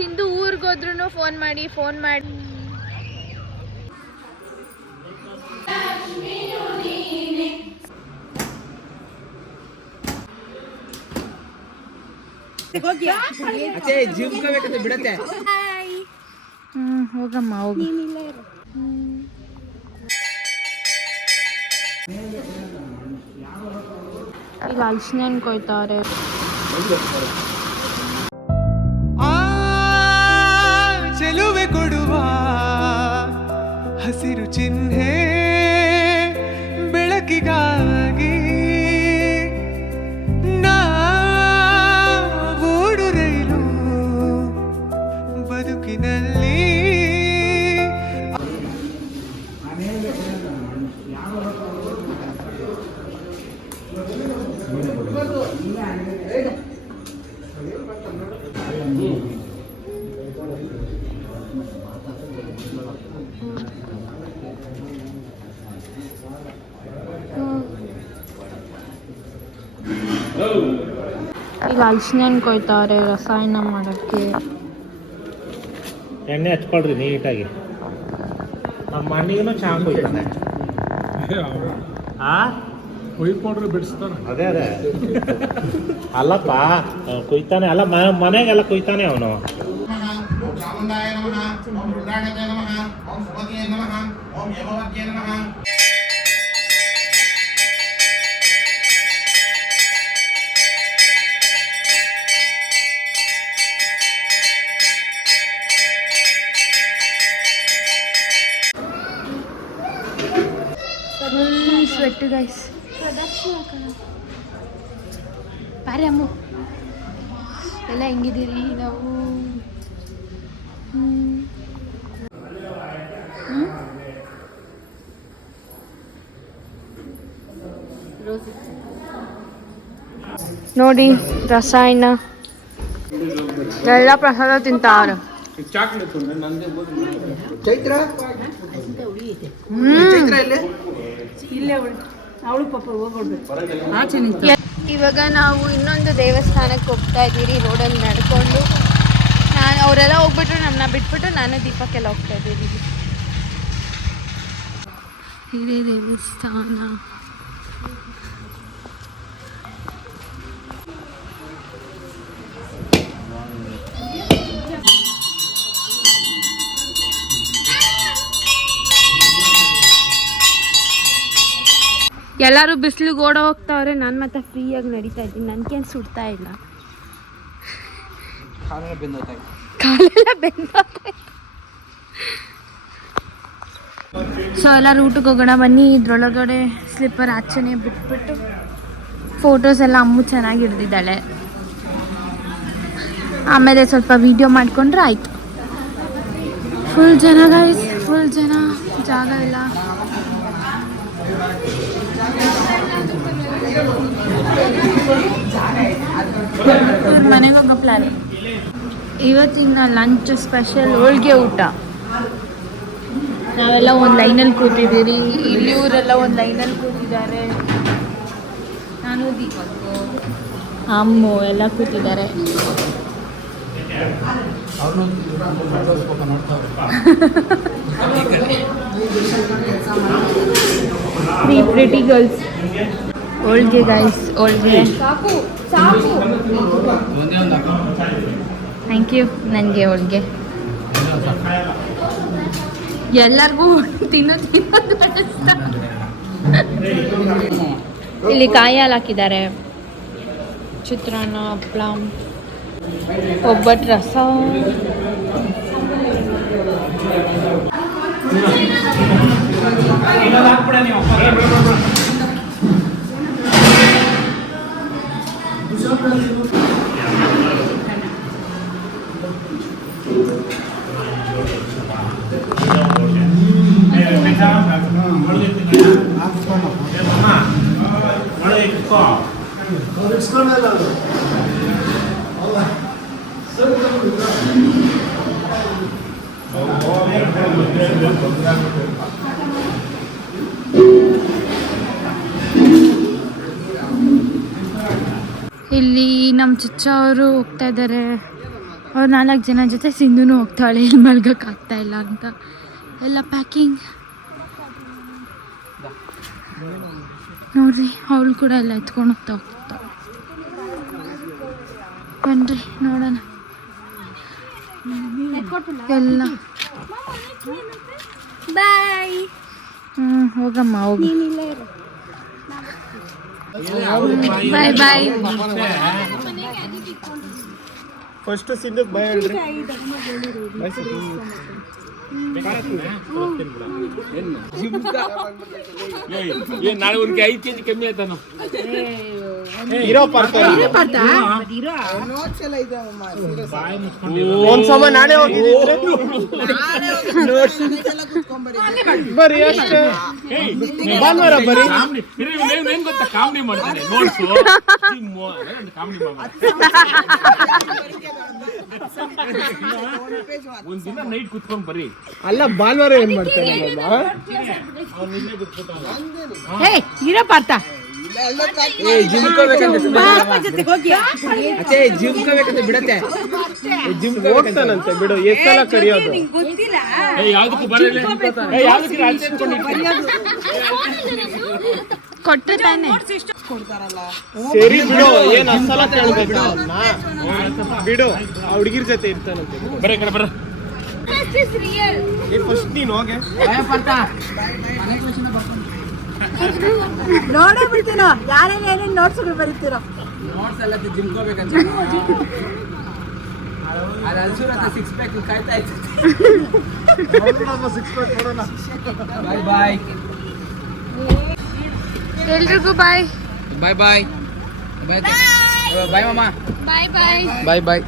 ಸಿಂಧು ಊರಿಗೆ ಹೋದ್ರು ಫೋನ್ ಮಾಡಿ ಹೋಗಮ್ಮ ಹೋಗಿ. ಈಗ ಹಲಸಿನ ಹಣ್ಣು ಕೊಯ್ತಾರೆ. ಚೆಲುವೆ ಕೊಡುವ ಹಸಿರು ಚಿಹ್ನೆ ಬೆಳಕಿಗಾಗಿ ನಾವೋಡು ರೈಲು ಬದುಕಿನಲ್ಲಿ. ಈಗ ಹಲಸಿನ ಹಣ್ಣು ಕೊಯ್ತಾರೆ ರಸಾಯನ ಮಾಡೋಕ್ಕೆ. ಎಣ್ಣೆ ಹಚ್ಕೊಳ್ರಿ ನೀಟಾಗಿ. ನಮ್ಮ ಮಣ್ಣಿಗೂ ಚೆನ್ನಾಗಿ ಕೊಯ್ತಾನೆ. ಕೊಯ್ಕೊಂಡ್ರೆ ಬಿಡಿಸ್ತಾನೆ. ಅದೇ ಅಲ್ಲಪ್ಪ ಕೊಯ್ತಾನೆ ಅಲ್ಲ, ಮನೆಗೆಲ್ಲ ಕೊಯ್ತಾನೆ ಅವನು. Sweat guys. ಬಾರಿ ಅಮ್ಮ ಎಲ್ಲ ಹೆಂಗಿದ್ದೀರಿ ನಾವು? ನೋಡಿ ರಸಾಯನ ಎಲ್ಲ ಪ್ರಸಾದ ತಿಂತಾರ. ಚೈತ್ರ ಇವಾಗ ನಾವು ಇನ್ನೊಂದು ದೇವಸ್ಥಾನಕ್ಕೆ ಹೋಗ್ತಾ ಇದ್ದೀರಿ. ರೋಡಲ್ಲಿ ನಡ್ಕೊಂಡು ಅವರೆಲ್ಲ ಹೋಗ್ಬಿಟ್ರು, ನಮ್ಮನ್ನ ಬಿಟ್ಬಿಟ್ಟು ನಾನು ದೀಪಕ್ಕೆಲ್ಲ ಹೋಗ್ತಾ ಇದ್ದೀವಿ. ಇದೇ ದೇವಸ್ಥಾನ. ಎಲ್ಲರೂ ಬಿಸಿಲಿಗೆ ಓಡ ಹೋಗ್ತಾವ್ರೆ. ನಾನು ಮತ್ತೆ ಫ್ರೀಯಾಗಿ ನಡೀತಾ ಇದ್ದೀನಿ. ನನಗೇನು ಸುಡ್ತಾ ಇಲ್ಲ, ಕಾಲೆಲ್ಲ ಬೆಂದೋಗ್ತಾ. ಸೊ ಎಲ್ಲರೂ ಊಟಕ್ಕೆ ಹೋಗೋಣ ಬನ್ನಿ. ಇದ್ರೊಳಗಡೆ ಸ್ಲಿಪ್ಪರ್ ಆಚೆನೆ ಬಿಟ್ಬಿಟ್ಟು ಫೋಟೋಸ್ ಎಲ್ಲ ಅಮ್ಮು ಚೆನ್ನಾಗಿ ಹಿಡ್ದಿದ್ದಾಳೆ. ಆಮೇಲೆ ಸ್ವಲ್ಪ ವಿಡಿಯೋ ಮಾಡಿಕೊಂಡ್ರೆ ಆಯಿತು. ಫುಲ್ ಜನ ಗೈಸ್, ಫುಲ್ ಜನ, ಜಾಗ ಇಲ್ಲ. ಮನೆಗೆ ಹೋಗೋ ಪ್ಲಾನ್. ಇವತ್ತಿನ ಲಂಚ್ ಸ್ಪೆಷಲ್ ಹೋಳಿಗೆ ಊಟ. ನಾವೆಲ್ಲ ಒಂದು ಲೈನಲ್ಲಿ ಕೂತಿದ್ದೀರಿ. ಇಲ್ಲಿ ಇವರೆಲ್ಲ ಒಂದು ಲೈನಲ್ಲಿ ಕೂತಿದ್ದಾರೆ. ನಾನು ದೀಪಕ್ಕು ಅಮ್ಮು ಎಲ್ಲ ಕೂತಿದ್ದಾರೆ. Pretty girls. ಹೋಳಿಗೆ ಗೈಸ್, ಹೋಳಿಗೆ. Thank you. ನನಗೆ ಹೋಳಿಗೆ ಎಲ್ಲರಿಗೂ ತಿನ್ನೋದು ಇಲ್ಲಿ ಕಾಯಿ ಹಾಲು ಹಾಕಿದ್ದಾರೆ. ಚಿತ್ರಾನ್ನ, ಹಪ್ಪಳ, ಒಬ್ಬಟ್ಟು, ರಸ. ಇಲ್ಲಿ ನಮ್ಮ ಚಿಚ್ಚ ಅವರು ಹೋಗ್ತಾ ಇದ್ದಾರೆ. ಅವ್ರು 4 ಜನ ಜೊತೆ ಸಿಂಧುನು ಹೋಗ್ತಾಳೆ, ಇಲ್ಲಿ ಮಲ್ಗೋಕ್ಕಾಗ್ತಾ ಇಲ್ಲ ಅಂತ ಎಲ್ಲ ಪ್ಯಾಕಿಂಗ್ ನೋಡ್ರಿ. ಅವಳು ಕೂಡ ಎಲ್ಲ ಎತ್ಕೊಂಡು ಹೋಗ್ತಾ ಬನ್ರಿ ನೋಡೋಣ ಎಲ್ಲ. ಬಾಯ್. ಹೋಗಮ್ಮ ಹೋಗಿ. ಬಾಯ್ ಬಾಯ್. ಫಸ್ಟ್ ಸಿಂಧು ಬಾಯ್ ಹೇಳ್ರಿ. ನಾಳೆ ಒಂದು 5 kg ಕಮ್ಮಿ ಆಯ್ತಾನು. ಇರೋ ಒಂದ್ ಸಮ ನಾಳೆ ಹೋಗಿದ್ರೆ ಬರ್ರಿ ಅಷ್ಟೇ. ಭಾನುವಾರ ಬರ್ರಿ. ಏನ್ ಗೊತ್ತಾ, ಕಾಮಿಡಿ ಮಾಡ್ತಾನೆ ನೋಡ್ಸು. ಕಾಮಿಡಿ ಒಂದಿನ ನೈಟ್ ಕುತ್ಕೊಂಡ್ ಬರ್ರಿ. ಅಲ್ಲ ಭಾನುವಾರ ಏನ್ ಮಾಡ್ತಾರೆ ಇರೋ ಪಾರ್ಥ ಹೋಗ್ತಾನಂತೆ ಬಿಡು. ಎಷ್ಟೆಲ್ಲ ಕರಿಯೋದು ಯಾವ್ದಕ್ಕೂ ಬರಲ್ಲ. ಕೊಟ್ಟರೆ ತಾನೆ ಸರಿ ಬಿಡು. ಏನ್ ಅಸಲ ಕೇಳ್ಬೇಕಾ ಬಿಡು. ಆ ಹುಡುಗಿರ್ ಜೊತೆ ಇರ್ತಾನಂತೆ. ಬರೇ ಕಡೆ ಬರ. ಫಸ್ಟ್ ನೀನ್ ಹೋಗೆ ನೋಡೇ ಬಿಡ್ತೀನೋ ಯಾರೇನು ಏನೇನು ನೋಟ್ಸ್ಗಳು ಬರೀತೀರೋ. ನೋಟ್ಸ್ ಎಲ್ಲ ಜಿಮ್ಕೋಬೇಕಂತ ಸಿಕ್ಸ್ ಪ್ಯಾಕ್ ಕಾಯ್ತಾ ಇತ್ತು. ಬಾಯ್ ಬಾಯ್. ಎಲ್ರಿಗೂ ಬಾಯ್ ಬಾಯ್ ಬಾಯ್ ಬಾಯ್ ಬಾಯ್ ಮಾಮ. ಬಾಯ್ ಬಾಯ್ ಬಾಯ್ ಬಾಯ್.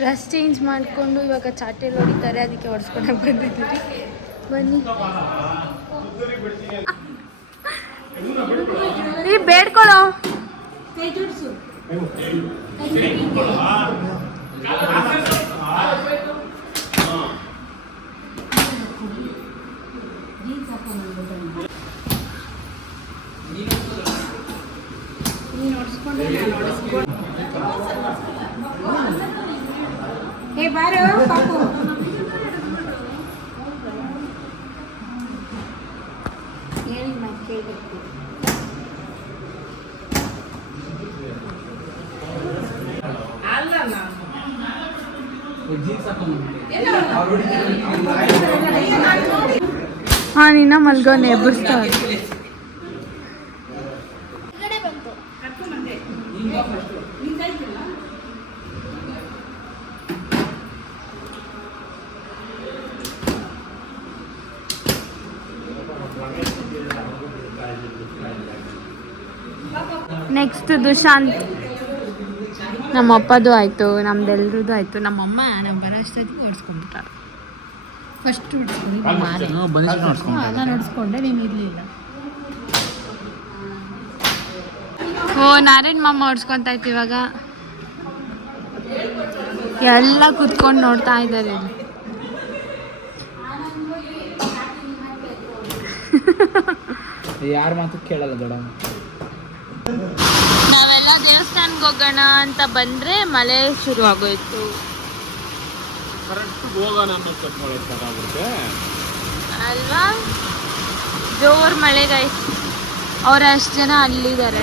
ಡ್ರೆಸ್ ಚೇಂಜ್ ಮಾಡಿಕೊಂಡು ಇವಾಗ ಚಾಟೆಲ್ ಹೊಡಿತಾರೆ, ಅದಕ್ಕೆ ಹೊಡ್ಸ್ಕೊಂಡಾಗ ಬಂದಿದ್ದೀವಿ. ಬನ್ನಿ ನೀ ಬೇಡ್ಕೊಳ್ಳೋ. ಹೇ ಬಾರೋ ಪಾಪು. ಹೇಳಿ ನಾನು ಕೇಳಬೇಕು. ಹಾ ನಿನ್ನ ಮಲ್ಗೋನೆ ಎಬ್ಬರಿಸ್ತಾವ. ನೆಕ್ಸ್ಟ್ ದುಶಾಂತ್. ನಮ್ಮ ಅಪ್ಪದು ಆಯಿತು, ನಮ್ದೆಲ್ರದ್ದು ಆಯಿತು. ನಮ್ಮಮ್ಮ ನಮ್ಮ ಬರೋಷ್ಟೊತ್ತಿಗೆ ಓಡಿಸ್ಕೊಂಡ್ಬಿಟ್ಟಾರೆ. ಫಸ್ಟ್ ನಾನು ನೋಡಿಸ್ಕೊಂಡೆ, ನೀನು ಇರಲಿಲ್ಲ. ಓ ನಾರಾಯಣ್ ಮಾಮ ಓಡಿಸ್ಕೊತಾ ಇತ್ತು. ಇವಾಗ ಎಲ್ಲ ಕುತ್ಕೊಂಡು ನೋಡ್ತಾ ಇದ್ದಾರೆ. ಯಾರ ಮಾತು ಕೇಳಲ್ಲ ದೊಡ್ಡಮ್ಮ. ನಾವೆಲ್ಲ ದೇವಸ್ಥಾನಕ್ಕೆ ಹೋಗೋಣ ಅಂತ ಬಂದರೆ ಮಳೆ ಶುರು ಆಗೋಯ್ತು. ಕರೆಕ್ಟ್ ಹೋಗೋಣ ಅನ್ನೋ ತಪ್ಪಾಗುತ್ತೆ ಅಲ್ವಾ? ಜೋರ್ ಮಳೆ ಗೈಸ್. ಅವ್ರ ಅಷ್ಟು ಜನ ಅಲ್ಲಿದ್ದಾರೆ.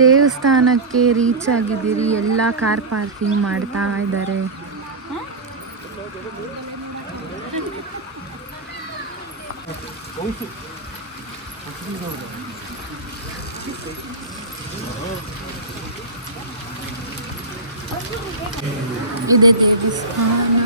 ದೇವಸ್ಥಾನಕ್ಕೆ ರೀಚ್ ಆಗಿದ್ದೀರಿ. ಎಲ್ಲ ಕಾರ್ ಪಾರ್ಕಿಂಗ್ ಮಾಡ್ತಾ ಇದ್ದಾರೆ. ಇದೆ ದೇವಸ್ಥಾನ.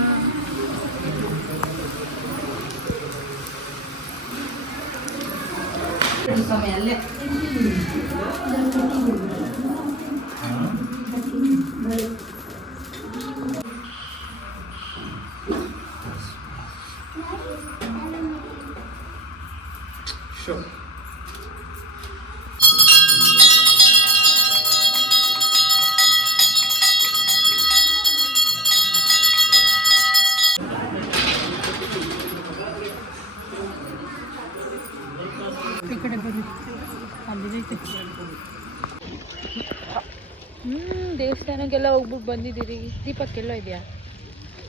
ದೇವಸ್ಥಾನಕ್ಕೆಲ್ಲ ಹೋಗ್ಬಿಟ್ಟು ಬಂದಿದ್ದೀರಿ. ದೀಪಕ್ಕೆಲ್ಲೋ ಇದೆಯಾ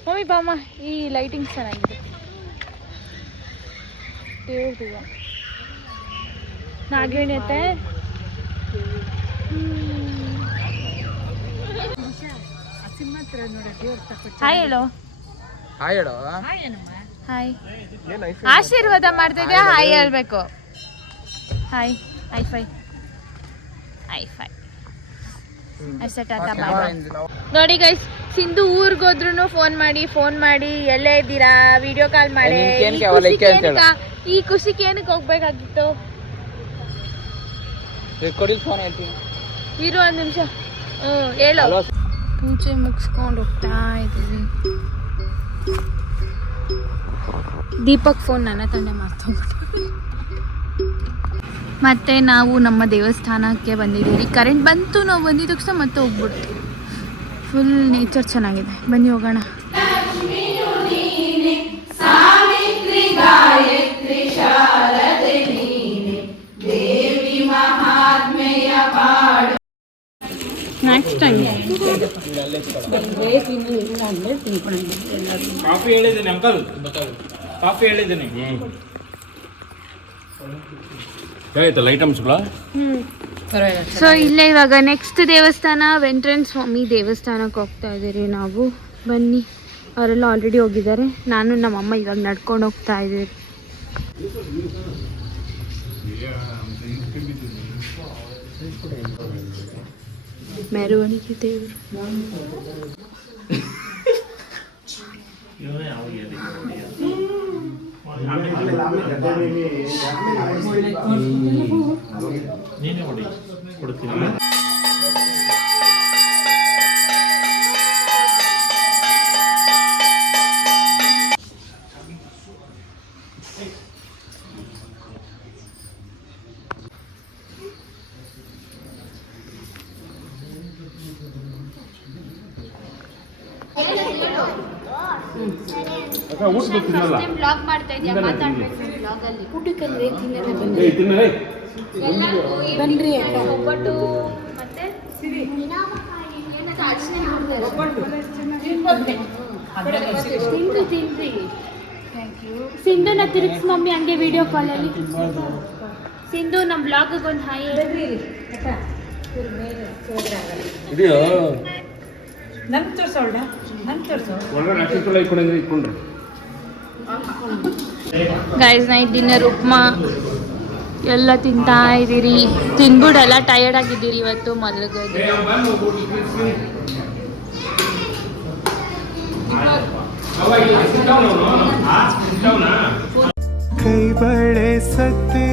ಮಮ್ಮಿ? ಬಾಮ್ಮ, ಈ ಲೈಟಿಂಗ್ಸ್ ಚೆನ್ನಾಗಿದೆ. ದೇವ್ರಿಗ ನಾಗೇಣಿ ಅತ್ತೆ. ಹಾಯ್ ಹೇಳೋ. ಹಾಯ್ ಹೇಳು. ಹಾಯ್. ಆಶೀರ್ವಾದ ಮಾಡ್ತಾ ಇದೆಯಾ? ಹಾಯ್ ಹೇಳ್ಬೇಕು. Hi. High five. High five. ಅಷ್ಟೇ, ಟಾಟಾ ಬಾಯ್ ಬಾಯ್. ನೋಡಿ ಗೈಸ್, ಸಿಂಧು ಊರಿಗೋದ್ರೂ ಫೋನ್ ಮಾಡಿ ಎಲ್ಲೇ ಇದ್ದೀರಾ ವಿಡಿಯೋ ಕಾಲ್ ಮಾಡಿ. ಈ ಖುಷಿಗೆ ಏನಕ್ಕೆ ಹೋಗ್ಬೇಕಾಗಿತ್ತು? ಇರು ಒಂದು ನಿಮಿಷ. ಹೇಳು. ಪೂಜೆ ಮುಗಿಸ್ಕೊಂಡು ಹೋಗ್ತಾ ಇದ್ದೀವಿ. ದೀಪಕ್ ಫೋನ್ ನನ್ನ ತಂದೆ ಮಾಡ್ತೋಗ್ಬಿಟ್ಟು. ಮತ್ತೆ ನಾವು ನಮ್ಮ ದೇವಸ್ಥಾನಕ್ಕೆ ಬಂದಿದ್ದೀವಿ. ಕರೆಂಟ್ ಬಂತು, ನಾವು ಬಂದಿದ್ದ ತಕ್ಷಣ ಮತ್ತೆ ಹೋಗ್ಬಿಡ್ತು. ಫುಲ್ ನೇಚರ್ ಚೆನ್ನಾಗಿದೆ. ಬನ್ನಿ ಹೋಗೋಣ. ನೆಕ್ಸ್ಟ್ ಟೈಮ್ ಕಾಫಿ ಹೇಳಿದ್ದೀನಿ ಅಂಕಲ್, ಕಾಫಿ ಹೇಳಿದ್ದೀನಿ. ಆಯ್ತಲ್ಲ ಐಟಮ್ಸ್ಗಳ. ಸೊ ಇಲ್ಲೇ ಇವಾಗ ನೆಕ್ಸ್ಟ್ ದೇವಸ್ಥಾನ ವೆಂಕಟೇಶ್ವರ ಸ್ವಾಮಿ ದೇವಸ್ಥಾನಕ್ಕೆ ಹೋಗ್ತಾ ಇದ್ದೀರಿ ನಾವು. ಬನ್ನಿ, ಅವರೆಲ್ಲ ಆಲ್ರೆಡಿ ಹೋಗಿದ್ದಾರೆ. ನಾನು ನಮ್ಮಮ್ಮ ಇವಾಗ ನಡ್ಕೊಂಡು ಹೋಗ್ತಾ ಇದ್ದೀರಿ. ಮೆರವಣಿಗೆ ದೇವರು. ಬ್ಲಾಗ್ ಮಾಡ್ತಾ ಇದೆಯಾ? ಮಾತಾಡ್ಬೇಕು ಬ್ಲಾಗಲ್ಲಿ. ಬನ್ರಿ ಒಬ್ಬಟ್ಟು ಮತ್ತೆ ತಿನ್ರಿ. ಸಿಂಧುನ ತಿರುಗಿಸ್ ಮಮ್ಮಿ ಹಂಗೆ ವಿಡಿಯೋ ಕಾಲಲ್ಲಿ. ಸಿಂಧು ನಮ್ಮ ಬ್ಲಾಗಿಗೆ ಒಂದು ಹಾಯ್. ನನ್ ತೋರ್ಸೋಣ, ನನ್ ತೋರ್ಸೋ. ಇಟ್ಕೊಂಡ್ರಿ ಗೈಸ್, ನೈಟ್ ಡಿನ್ನರ್ ಉಪ್ಮಾ ಎಲ್ಲ ತಿಂತಾ ಇದ್ದೀರಿ. ತಿನ್ಬಿಟ್ಟು ಎಲ್ಲ ಟಯರ್ಡ್ ಆಗಿದ್ದೀರಿ ಇವತ್ತು. ಮಲಗೋದು. ಕೈ ಬಳೆ ಸತ್ತೆ